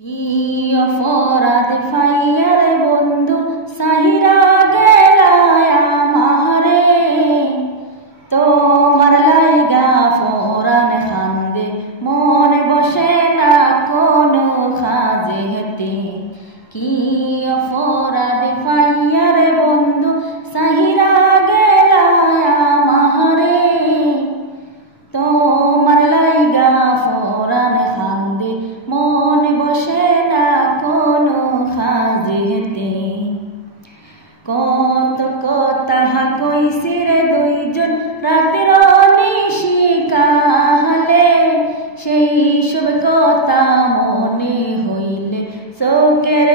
কি অপরাধ ফাইয়ার বন্ধু সাইরা গেলায় আমারে, তোমার লাইগা ফরান খান্দে মনে বসে না কোনো খাজেতে। কি অপরাধ ফাইয়ার বন্ধু সাইরা গেলায় আমারে, তোমার লাইগা ফরান খান্দে মনে বসে না কোনো খাজেতে। কত কথা কইছি রে দুইজন রাতের নিশিকালে, সেই সব কথা মনে হইলে চোখের